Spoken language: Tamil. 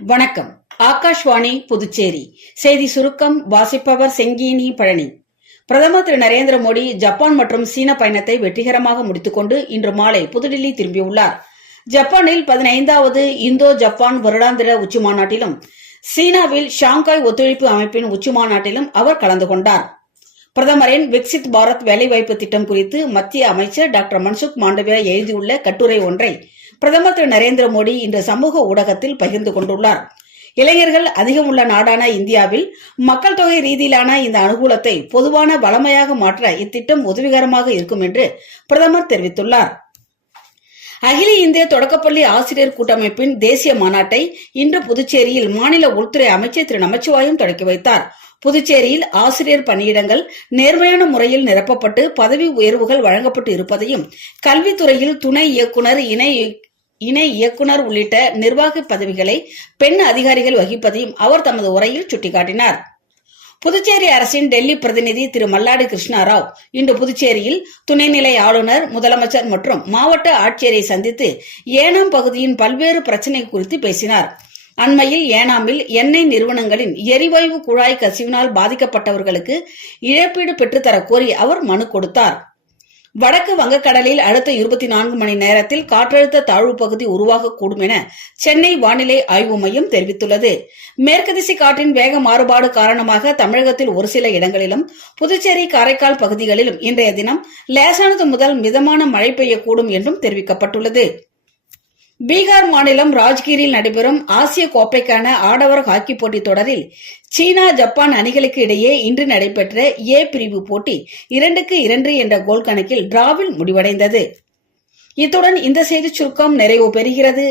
வணக்கம். ஆகாஷ்வாணி புதுச்சேரி செய்தி சுருக்கம் வாசிப்பவர் செங்கீனி பழனி. பிரதமர் திரு நரேந்திர மோடி ஜப்பான் மற்றும் சீன பயணத்தை வெற்றிகரமாக முடித்துக்கொண்டு இன்று மாலை புதுடில்லி திரும்பியுள்ளார். ஜப்பானில் 15வது இந்தோ ஜப்பான் வருடாந்திர உச்சிமாநாட்டிலும் சீனாவில் ஷாங்காய் ஒத்துழைப்பு அமைப்பின் உச்சிமாநாட்டிலும் அவர் கலந்து கொண்டார். பிரதமரின் விக்சித் பாரத் வேலைவாய்ப்பு திட்டம் குறித்து மத்திய அமைச்சர் டாக்டர் மன்சுக் மாண்டவியா எழுதியுள்ள கட்டுரை ஒன்றை பிரதமர் திரு நரேந்திர மோடி இன்று சமூக ஊடகத்தில் பகிர்ந்து கொண்டுள்ளார். இளைஞர்கள் அதிகம் உள்ள நாடான இந்தியாவில் மக்கள் தொகை ரீதியிலான இந்த அனுகூலத்தை பொதுவான வளமையாக மாற்ற இத்திட்டம் உதவிகரமாக இருக்கும் என்று பிரதமர் தெரிவித்துள்ளார். அகில இந்திய தொடக்கப்பள்ளி ஆசிரியர் கூட்டமைப்பின் தேசிய மாநாட்டை இன்று புதுச்சேரியில் மாநில உள்துறை அமைச்சர் திரு நமச்சிவாயம் தொடக்கி வைத்தார். புதுச்சேரியில் ஆசிரியர் பணியிடங்கள் நேர்மையான முறையில் நிரப்பப்பட்டு பதவி உயர்வுகள் வழங்கப்பட்டு இருப்பதையும், கல்வித்துறையில் துணை இயக்குநர், இணை இயக்குநர் உள்ளிட்ட நிர்வாக பதவிகளை பெண் அதிகாரிகள் வகிப்பதையும் அவர் தமது உரையில் சுட்டிக்காட்டினார். புதுச்சேரி அரசின் டெல்லி பிரதிநிதி திரு மல்லாடி கிருஷ்ணாராவ் இன்று புதுச்சேரியில் துணைநிலை ஆளுநர், முதலமைச்சர் மற்றும் மாவட்ட ஆட்சியரை சந்தித்து ஏனாம் பகுதியின் பல்வேறு பிரச்சினை குறித்து பேசினார். அண்மையில் ஏனாமில் எண்ணெய் நிறுவனங்களின் எரிவாயு குழாய் கசிவினால் பாதிக்கப்பட்டவர்களுக்கு இழப்பீடு பெற்றுத்தரக் கோரி அவர் மனு கொடுத்தார். வடக்கு வங்கக்கடலில் அடுத்த 24 மணி நேரத்தில் காற்றழுத்த தாழ்வு பகுதி உருவாகக்கூடும் என சென்னை வானிலை ஆய்வு மையம் தெரிவித்துள்ளது. மேற்கு திசை காற்றின் வேக மாறுபாடு காரணமாக தமிழகத்தில் ஒரு சில இடங்களிலும், புதுச்சேரி, காரைக்கால் பகுதிகளிலும் இன்றைய தினம் லேசானது முதல் மிதமான மழை பெய்யக்கூடும் என்றும் தெரிவிக்கப்பட்டுள்ளது. பீகார் மாநிலம் ராஜ்கிரில் நடைபெறும் ஆசிய கோப்பைக்கான ஆடவர் ஹாக்கி போட்டித் தொடரில் சீனா, ஜப்பான் அணிகளுக்கு இடையே இன்று நடைபெற்ற ஏ பிரிவு போட்டி 2-2 என்ற கோல் கணக்கில் டிராவில் முடிவடைந்தது. இத்துடன் இந்த செய்திச் சுருக்கம் நிறைவு பெறுகிறது.